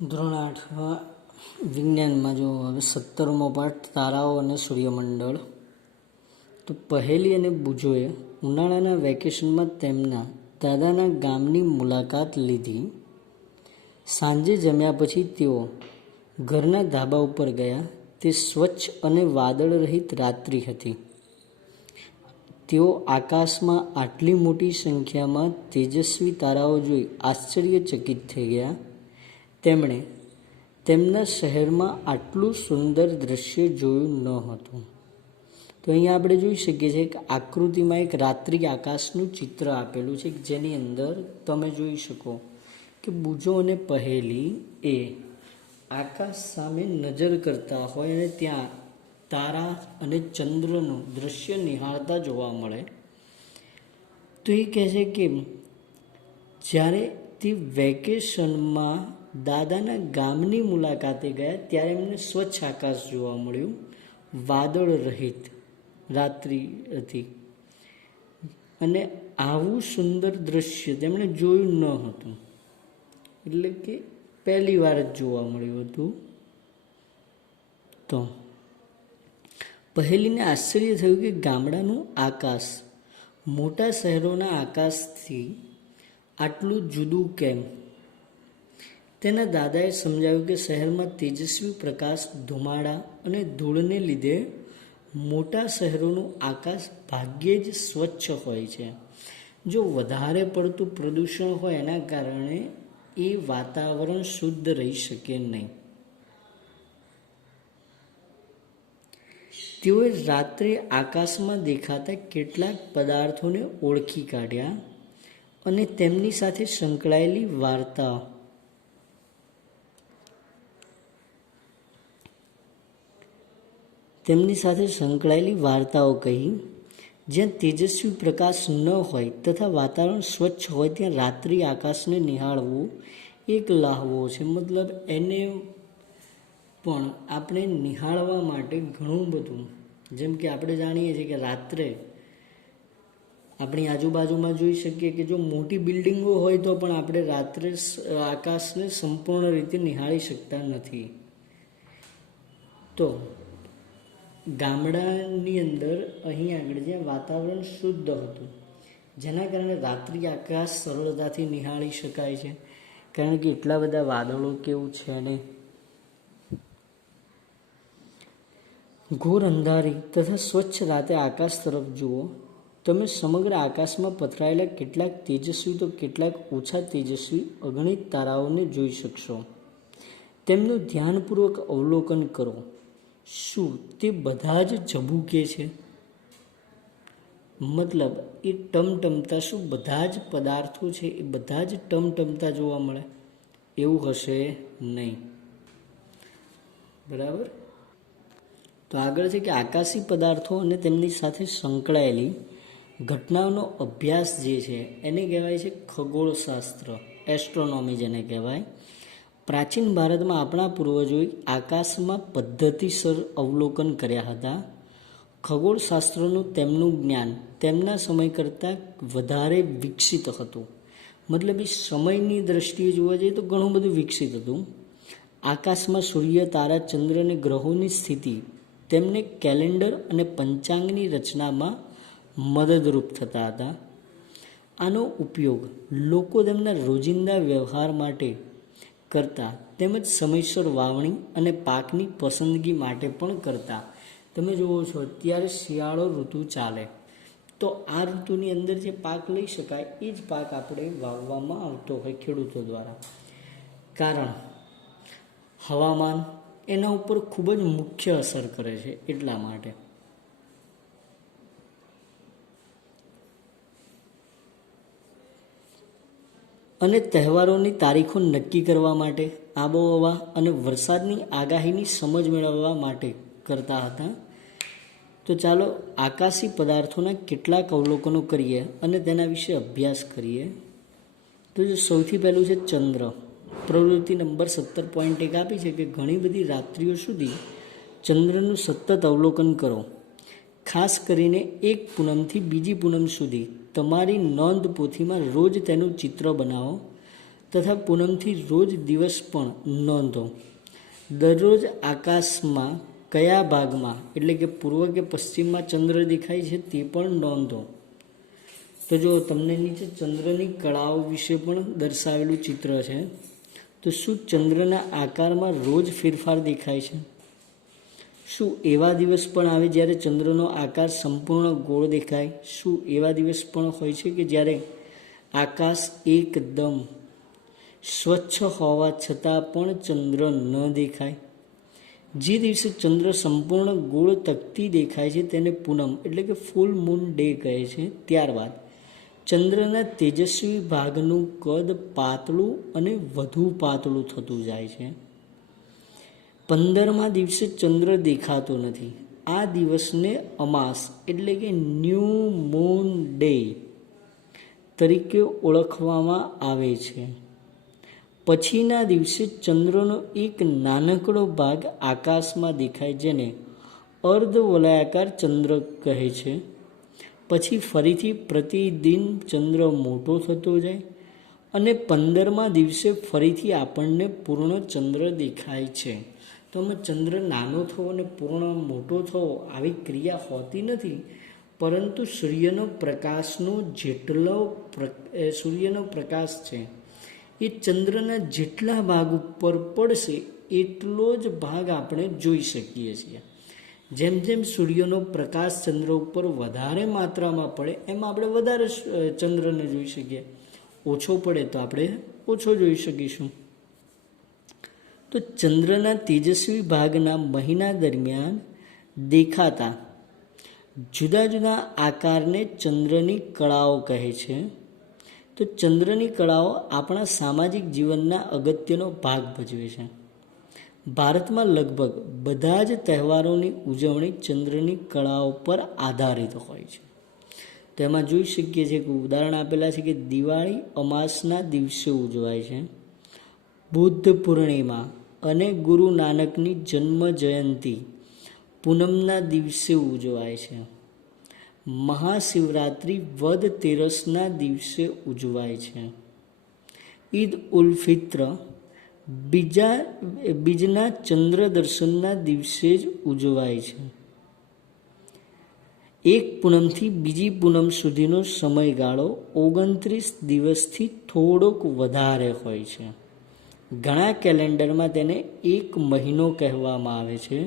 ધોરણ 8 વિજ્ઞાનમાં જો હવે 17મો પાઠ તારાઓ અને સૂર્યમંડળ. તો પહેલી અને બુજોએ ઉનાળાના વેકેશનમાં તેમના દાદાના ગામની મુલાકાત લીધી. સાંજે જમ્યા પછી તેઓ ઘરના ધાબા ઉપર ગયા. તે સ્વચ્છ અને વાદળરહિત રાત્રિ હતી. તેઓ આકાશમાં આટલી મોટી સંખ્યામાં તેજસ્વી તારાઓ જોઈ આશ્ચર્યચકિત થઈ ગયા. તેમણે તેમના શહેરમાં આટલું સુંદર દૃશ્ય જોયું ન હતું. તો અહીંયા આપણે જોઈ શકીએ છીએ કે આકૃતિમાં એક રાત્રિ આકાશનું ચિત્ર આપેલું છે, જેની અંદર તમે જોઈ શકો કે બુજો અને પહેલી એ આકાશ સામે નજર કરતા હોય અને ત્યાં તારા અને ચંદ્રનું દૃશ્ય નિહાળતા જોવા મળે. તો એ કહે છે કે જ્યારે તે વેકેશનમાં દાદાના ગામની મુલાકાતે ગયા ત્યારે એમને સ્વચ્છ આકાશ જોવા મળ્યું, વાદળ રહિત રાત્રિ હતી અને આવું સુંદર દૃશ્ય તેમણે જોયું ન હતું. એટલે કે પહેલી વાર જ જોવા મળ્યું હતું. તો પહેલીને આશ્ચર્ય થયું કે ગામડાનું આકાશ મોટા શહેરોના આકાશથી આટલું જુદું કેમ? તેના દાદાએ સમજાવ્યું કે શહેરમાં તેજસ્વી પ્રકાશ, ધુમાડા અને ધૂળને લીધે મોટા શહેરોનું આકાશ ભાગ્યે જ સ્વચ્છ હોય છે. જો વધારે પડતું પ્રદૂષણ હોય એના કારણે એ વાતાવરણ શુદ્ધ રહી શકે નહીં. તેઓએ રાત્રે આકાશમાં દેખાતા કેટલાક પદાર્થોને ઓળખી કાઢ્યા અને તેમની સાથે સંકળાયેલી વાર્તાઓ કહી. જ્યાં તેજસ્વી પ્રકાશ ન હોય તથા વાતાવરણ સ્વચ્છ હોય ત્યાં રાત્રિ આકાશને નિહાળવું એક લહાવો છે. મતલબ એને પણ આપણે નિહાળવા માટે ઘણું બધું, જેમ કે આપણે જાણીએ છીએ કે રાત્રે આપણી આજુબાજુમાં જોઈ શકીએ કે જો મોટી બિલ્ડિંગો હોય તો પણ આપણે રાત્રે આકાશને સંપૂર્ણ રીતે નિહાળી શકતા નથી. તો ગામડાની અંદર અહીં આગળ જ્યાં વાતાવરણ શુદ્ધ હતું, જેના કારણે રાત્રિ આકાશ સરળતાથી નિહાળી શકાય છે, કારણ કે એટલા બધા વાદળો કેવું છે ને ઘોર અંધારી તથા સ્વચ્છ રાતે આકાશ તરફ જુઓ. તમે સમગ્ર આકાશમાં પથરાયેલા કેટલાક તેજસ્વી તો કેટલાક ઓછા તેજસ્વી અગણિત તારાઓને જોઈ શકશો. તેમનું ધ્યાનપૂર્વક અવલોકન કરો. શું તે બધા જ ઝબૂકે છે? મતલબ એ ટમટમતા, શું બધા જ પદાર્થો છે એ બધા જ ટમટમતા જોવા મળે? એવું હશે નહીં. બરાબર. તો આગળ છે કે આકાશી પદાર્થો અને તેમની સાથે સંકળાયેલી ઘટનાઓનો અભ્યાસ જે છે એને કહેવાય છે ખગોળશાસ્ત્ર, એસ્ટ્રોનોમી જેને કહેવાય. પ્રાચીન ભારતમાં આપણા પૂર્વજોએ આકાશમાં પદ્ધતિસર અવલોકન કર્યા હતા. ખગોળશાસ્ત્રનું તેમનું જ્ઞાન તેમના સમય કરતાં વધારે વિકસિત હતું. મતલબ એ સમયની દ્રષ્ટિએ જોવા જઈએ તો ઘણું બધું વિકસિત હતું. આકાશમાં સૂર્ય, તારા, ચંદ્ર અને ગ્રહોની સ્થિતિ તેમને કેલેન્ડર અને પંચાંગની રચનામાં મદદરૂપ થતા હતા. આનો ઉપયોગ લોકો તેમના રોજિંદા વ્યવહાર માટે કરતા, તેમજ સમયસર વાવણી અને પાકની પસંદગી માટે પણ કરતા. તમે જુઓ છો અત્યારે શિયાળો ઋતુ ચાલે, તો આ ઋતુની અંદર જે પાક લઈ શકાય એ જ પાક આપણે વાવવામાં આવતો હોય ખેડૂતો દ્વારા. કારણ હવામાન એના ઉપર ખૂબ જ મુખ્ય અસર કરે છે, એટલા માટે. અને તહેવારોની તારીખો નક્કી કરવા માટે, આબોહવા અને વરસાદની આગાહીની સમજ મેળવવા માટે કરતા હતા. તો ચાલો આકાશી પદાર્થોના કેટલાક અવલોકનો કરીએ અને તેના વિશે અભ્યાસ કરીએ. તો જો સૌથી પહેલું છે ચંદ્ર. પ્રવૃત્તિ નંબર 17.1 આપી છે કે ઘણી બધી રાત્રિઓ સુધી ચંદ્રનું સતત અવલોકન કરો. ખાસ કરીને એક પૂનમથી બીજી પૂનમ સુધી તમારી નોંધ પોથીમાં રોજ તેનું ચિત્ર બનાવો. તથા પૂનમથી રોજ દિવસ પણ નોંધો. દરરોજ આકાશમાં કયા ભાગમાં એટલે કે પૂર્વ કે પશ્ચિમમાં ચંદ્ર દેખાય છે તે પણ નોંધો. તો જો તમને નીચે ચંદ્રની કળાઓ વિશે પણ દર્શાવેલું ચિત્ર છે. તો શું ચંદ્રના આકારમાં રોજ ફેરફાર દેખાય છે? શું એવા દિવસ પણ આવે જ્યારે ચંદ્રનો આકાર સંપૂર્ણ ગોળ દેખાય? શું એવા દિવસ પણ હોય છે કે જ્યારે આકાશ એકદમ સ્વચ્છ હોવા છતાં પણ ચંદ્ર ન દેખાય? જે દિવસે ચંદ્ર સંપૂર્ણ ગોળ તકતી દેખાય છે તેને પૂનમ એટલે કે ફૂલ મૂન ડે કહે છે. ત્યારબાદ ચંદ્રના તેજસ્વી ભાગનું કદ પાતળું અને વધુ પાતળું થતું જાય છે. 15મા દિવસે ચંદ્ર દેખાતો નથી. આ દિવસને અમાસ એટલે કે ન્યૂ મૂન ડે તરીકે ઓળખવામાં આવે છે. પછીના દિવસે ચંદ્રનો એક નાનકડો ભાગ આકાશમાં દેખાય જેને અર્ધવલયાકાર ચંદ્ર કહે છે. પછી ફરીથી પ્રતિદિન ચંદ્ર મોટો થતો જાય અને 15મા દિવસે ફરીથી આપણને પૂર્ણ ચંદ્ર દેખાય છે. તો આમાં ચંદ્ર નાનો થવો અને પૂર્ણ મોટો થવો આવી ક્રિયા હોતી નથી, પરંતુ સૂર્યનો પ્રકાશ છે એ ચંદ્રના જેટલા ભાગ ઉપર પડશે એટલો જ ભાગ આપણે જોઈ શકીએ છીએ. જેમ જેમ સૂર્યનો પ્રકાશ ચંદ્ર ઉપર વધારે માત્રામાં પડે એમ આપણે વધારે ચંદ્રને જોઈ શકીએ. ઓછો પડે તો આપણે ઓછો જોઈ શકીશું. તો ચંદ્રના તેજસ્વી ભાગના મહિના દરમિયાન દેખાતા જુદા જુદા આકારને ચંદ્રની કળાઓ કહે છે. તો ચંદ્રની કળાઓ આપણા સામાજિક જીવનના અગત્યનો ભાગ ભજવે છે. ભારતમાં લગભગ બધા જ તહેવારોની ઉજવણી ચંદ્રની કળાઓ પર આધારિત હોય છે. તેમાં જોઈ શકીએ છીએ કે ઉદાહરણ આપેલા છે કે દિવાળી અમાસના દિવસે ઉજવાય છે. બુદ્ધ પૂર્ણિમા અને ગુરુ નાનકની જન્મ જયંતિ પૂનમના દિવસે ઉજવાય છે. મહાશિવરાત્રિ વદ તેરસના દિવસે ઉજવાય છે. ઈદ ઉલ ફિત્ર બીજના ચંદ્ર દર્શનના દિવસે જ ઉજવાય છે. એક પૂનમથી બીજી પૂનમ સુધીનો સમયગાળો 29 દિવસથી થોડોક વધારે હોય છે. ઘણા કેલેન્ડરમાં તેને એક મહિનો કહેવામાં આવે છે.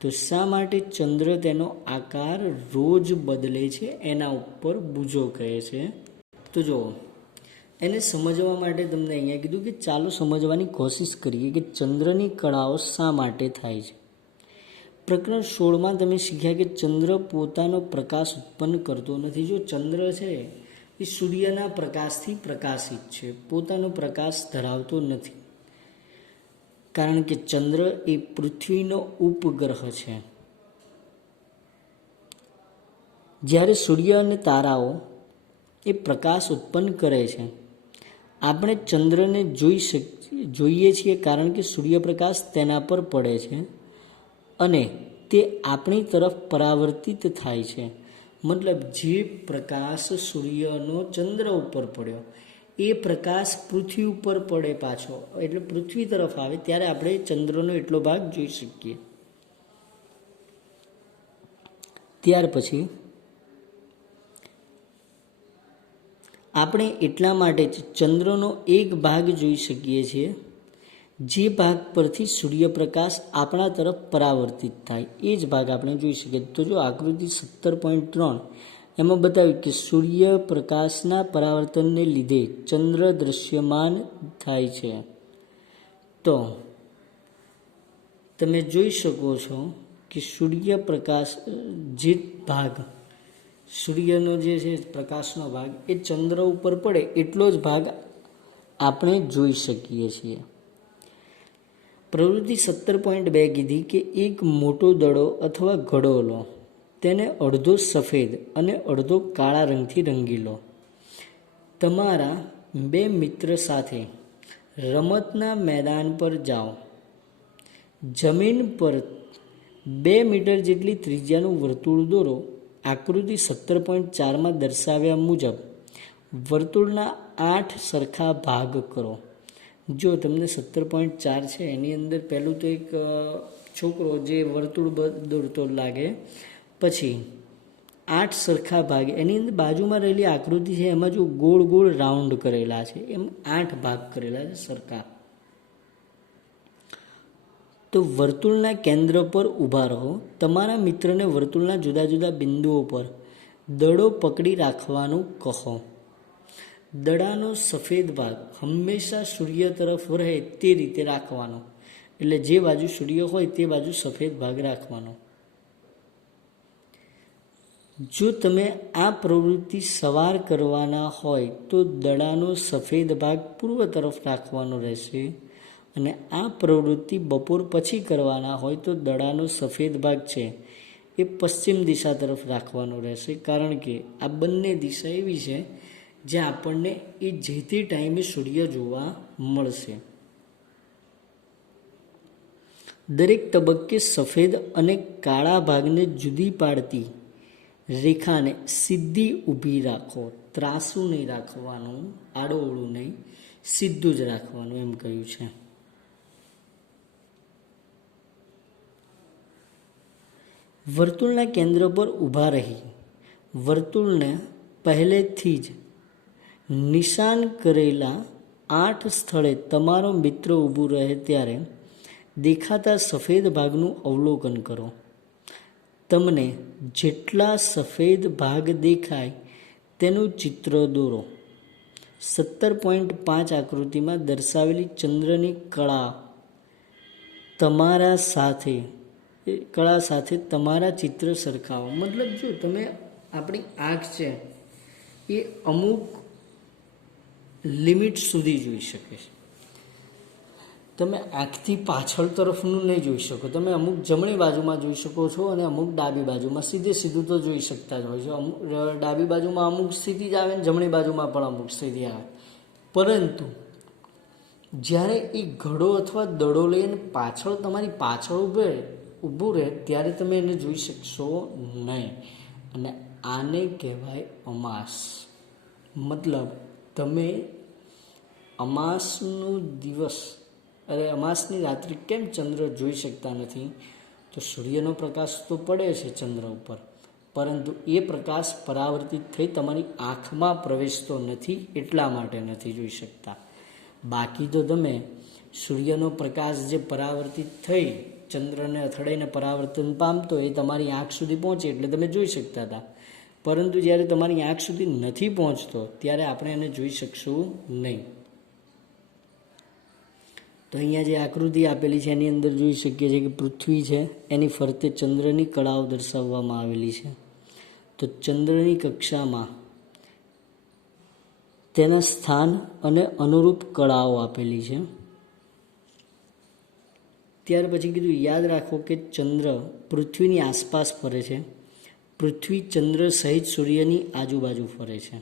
તો શા માટે ચંદ્ર તેનો આકાર રોજ બદલે છે એના ઉપર બુજો કહે છે. તો જુઓ, એને સમજવા માટે તમને અહીંયા કીધું કે ચાલો સમજવાની કોશિશ કરીએ કે ચંદ્રની કળાઓ શા માટે થાય છે. પ્રકરણ 16માં તમે શીખ્યા કે ચંદ્ર પોતાનો પ્રકાશ ઉત્પન્ન કરતો નથી. જો ચંદ્ર છે એ સૂર્યના પ્રકાશથી પ્રકાશિત છે, પોતાનો પ્રકાશ ધરાવતો નથી. કારણ કે ચંદ્ર એ પૃથ્વીનો ઉપગ્રહ છે. જ્યારે સૂર્ય અને તારાઓ એ પ્રકાશ ઉત્પન્ન કરે છે, આપણે ચંદ્રને જોઈએ છીએ કારણ કે સૂર્યપ્રકાશ તેના પર પડે છે અને તે આપણી તરફ પરાવર્તિત થાય છે. મતલબ જે પ્રકાશ સૂર્યનો ચંદ્ર ઉપર પડ્યો એ પ્રકાશ પૃથ્વી ઉપર પડે પાછો, એટલે પૃથ્વી તરફ આવે ત્યારે આપણે ચંદ્રનો એટલો ભાગ જોઈ શકીએ. ત્યાર પછી આપણે એટલા માટે જ ચંદ્રનો એક ભાગ જોઈ શકીએ છીએ જે ભાગ પરથી સૂર્યપ્રકાશ આપણા તરફ પરાવર્તિત થાય એ જ ભાગ આપણે જોઈ શકીએ. તો જો આકૃતિ 17.3 એમાં બતાવ્યું કે સૂર્યપ્રકાશના પરાવર્તનને લીધે ચંદ્ર દૃશ્યમાન થાય છે. તો તમે જોઈ શકો છો કે સૂર્યપ્રકાશ જે ભાગ સૂર્યનો જે છે પ્રકાશનો ભાગ એ ચંદ્ર ઉપર પડે એટલો જ ભાગ આપણે જોઈ શકીએ છીએ. પ્રવૃત્તિ 17.2 કીધી કે એક મોટો દડો અથવા ઘડો લો, તેને અડધો સફેદ અને અડધો કાળા રંગથી રંગી લો. તમારા 2 મિત્ર સાથે રમતના મેદાન પર જાઓ. જમીન પર 2 મીટર જેટલી ત્રિજ્યાનું વર્તુળ દોરો. આકૃતિ 17.4માં દર્શાવ્યા મુજબ વર્તુળના 8 સરખા ભાગ કરો. જો તમને 17.4 છે એની અંદર પહેલું તો એક છોકરો જે વર્તુળ દોરતો લાગે, પછી 8 સરખા ભાગ, એની અંદર બાજુમાં રહેલી આકૃતિ છે એમાં જો ગોળ ગોળ રાઉન્ડ કરેલા છે, એમ 8 ભાગ કરેલા છે સરખા. તો વર્તુળના કેન્દ્ર પર ઊભા રહો. તમારા મિત્રને વર્તુળના જુદા જુદા બિંદુઓ પર દડો પકડી રાખવાનું કહો. દડાનો સફેદ ભાગ હંમેશા સૂર્ય તરફ રહે તે રીતે રાખવાનો. એટલે જે બાજુ સૂર્ય હોય તે બાજુ સફેદ ભાગ રાખવાનો. જો તમે આ પ્રવૃત્તિ સવાર કરવાના હોય તો દડાનો સફેદ ભાગ પૂર્વ તરફ રાખવાનો રહેશે, અને આ પ્રવૃત્તિ બપોર પછી કરવાના હોય તો દડાનો સફેદ ભાગ છે એ પશ્ચિમ દિશા તરફ રાખવાનો રહેશે, કારણ કે આ બંને દિશા એવી છે જ્યાં આપણને એ જે તે ટાઈમે સૂર્ય જોવા મળશે. દરેક તબક્કે સફેદ અને કાળા ભાગને જુદી પાડતી રેખાને સીધી ઊભી રાખો. ત્રાસું નહીં રાખવાનું, આડોઅવળું નહીં, સીધું જ રાખવાનું એમ કહ્યું છે. વર્તુળના કેન્દ્ર પર ઊભા રહી વર્તુળને પહેલેથી જ નિશાન કરેલા 8 સ્થળે તમારો મિત્ર ઊભું રહે ત્યારે દેખાતા સફેદ ભાગનું અવલોકન કરો. તમને જેટલા સફેદ ભાગ દેખાય તેનું ચિત્ર દોરો. 17.5 આકૃતિમાં દર્શાવેલી ચંદ્રની કળા સાથે તમારા ચિત્ર સરખાવો. મતલબ જો તમે આપણી આંખ છે એ અમુક લિમિટ સુધી જોઈ શકે છે. તમે આંખથી પાછળ તરફનું નહીં જોઈ શકો. તમે અમુક જમણી બાજુમાં જોઈ શકો છો અને અમુક ડાબી બાજુમાં. સીધું તો જોઈ શકતા જ હોય છે. અમુક ડાબી બાજુમાં અમુક સ્થિતિ જ આવે ને જમણી બાજુમાં પણ અમુક સ્થિતિ આવે. પરંતુ જ્યારે એ ઘડો અથવા દડો લઈને પાછળ તમારી પાછળ ઊભું રહે ત્યારે તમે એને જોઈ શકશો નહીં. અને આને કહેવાય અમાસ. મતલબ તમે અમાસની રાત્રિ કેમ ચંદ્ર જોઈ શકતા નથી? તો સૂર્યનો પ્રકાશ તો પડે છે ચંદ્ર ઉપર, પરંતુ એ પ્રકાશ પરાવર્તિત થઈ તમારી આંખમાં પ્રવેશતો નથી, એટલા માટે નથી જોઈ શકતા. બાકી તો તમે સૂર્યનો પ્રકાશ જે પરાવર્તિત થઈ ચંદ્રને અથડાઈને પરાવર્તન પામતો એ તમારી આંખ સુધી પહોંચે એટલે તમે જોઈ શકતા હતા. પરંતુ જ્યારે તમારી આંખ સુધી નથી પહોંચતો ત્યારે આપણે એને જોઈ શકશું નહીં. તો અહીંયા જે આકૃતિ આપેલી છે એની અંદર જોઈ શકીએ છીએ કે પૃથ્વી છે એની ફરતે ચંદ્રની કળાઓ દર્શાવવામાં આવેલી છે. તો ચંદ્રની કક્ષામાં તેના સ્થાન અને અનુરૂપ કળાઓ આપેલી છે. ત્યાર પછી કીધું યાદ રાખો કે ચંદ્ર પૃથ્વીની આસપાસ ફરે છે, પૃથ્વી ચંદ્ર સહિત સૂર્યની આજુબાજુ ફરે છે.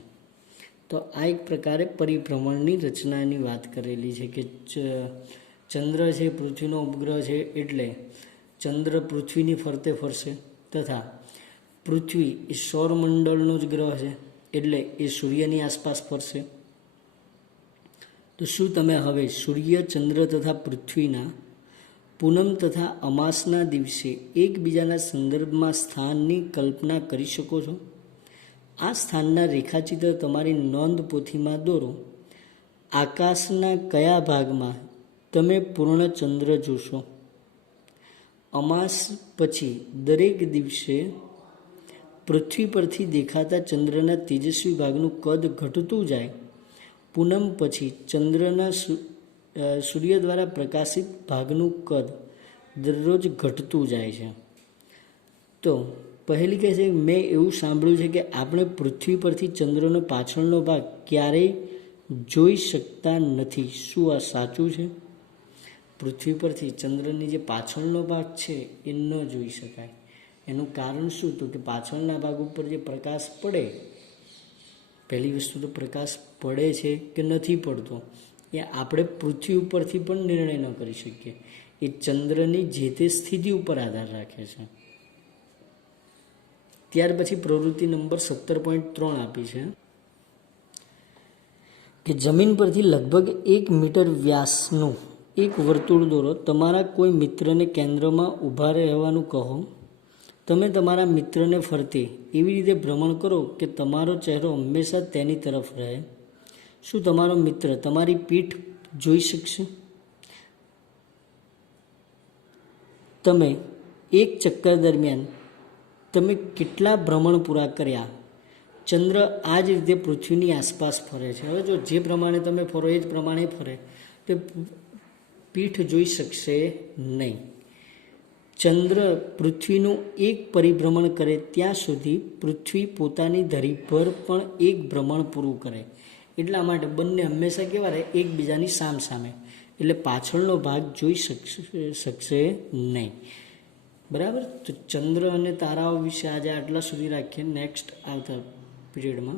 તો આ એક પ્રકારે પરિભ્રમણની રચનાની વાત કરેલી છે કે ચંદ્ર છે પૃથ્વીનો ઉપગ્રહ છે એટલે ચંદ્ર પૃથ્વીની ફરતે ફરશે, તથા પૃથ્વી એ સૌરમંડળનો જ ગ્રહ છે એટલે એ સૂર્યની આસપાસ ફરશે. તો શું તમે હવે સૂર્ય, ચંદ્ર તથા પૃથ્વીના પૂનમ તથા અમાસના દિવસે એકબીજાના સંદર્ભમાં સ્થાનની કલ્પના કરી શકો છો? આ સ્થાનના રેખાચિત્ર તમારી નોંધ પોથીમાં દોરો. આકાશના કયા ભાગમાં તમે પૂર્ણ ચંદ્ર જોશો? અમાસ પછી દરેક દિવસે પૃથ્વી પરથી દેખાતા ચંદ્રના તેજસ્વી ભાગનું કદ ઘટતું જાય. પૂનમ પછી ચંદ્રના સૂર્ય દ્વારા પ્રકાશિત ભાગનું કદ દરરોજ ઘટતું જાય છે. તો પહેલી કહે છે મેં એવું સાંભળ્યું છે કે આપણે પૃથ્વી પરથી ચંદ્રનો પાછળનો ભાગ ક્યારેય જોઈ શકતા નથી. શું આ સાચું છે? પૃથ્વી પરથી ચંદ્રની જે પાછળનો ભાગ છે એ ન જોઈ શકાય. એનું કારણ શું? તો કે પાછળના ભાગ ઉપર જે પ્રકાશ પડે, પહેલી વસ્તુ તો પ્રકાશ પડે છે કે નથી પડતો એ આપણે પૃથ્વી ઉપરથી પણ નિર્ણય ન કરી શકીએ. એ ચંદ્રની જે તે સ્થિતિ ઉપર આધાર રાખે છે. ત્યાર પછી પ્રવૃત્તિ નંબર 17.3 આપી છે. કે જમીન પરથી લગભગ 1 મીટર વ્યાસનું એક વર્તુળ દોરો. તમારા કોઈ મિત્રને કેન્દ્રમાં ઊભા રહેવાનું કહો. તમે તમારા મિત્રને ફરતે એવી રીતે ભ્રમણ કરો કે તમારો ચહેરો હંમેશા તેની તરફ રહે. શું તમારો મિત્ર તમારી પીઠ જોઈ શકશે? તમે એક ચક્કર દરમિયાન તમે કેટલા ભ્રમણ પૂરા કર્યા? ચંદ્ર આ જ રીતે પૃથ્વીની આસપાસ ફરે છે. હવે જો જે પ્રમાણે તમે ફરો એ જ પ્રમાણે ફરે તો પીઠ જોઈ શકશે નહીં. ચંદ્ર પૃથ્વીનું એક પરિભ્રમણ કરે ત્યાં સુધી પૃથ્વી પોતાની ધરી પર પણ એક ભ્રમણ પૂરું કરે. એટલા માટે બંને હંમેશા કેવા રહે? એકબીજાની સામસામે. એટલે પાછળનો ભાગ જોઈ શકશે નહીં. બરાબર. તો ચંદ્ર અને તારાઓ વિશે આજે આટલા સુધી રાખીએ. નેક્સ્ટ આવતા પીરિયડમાં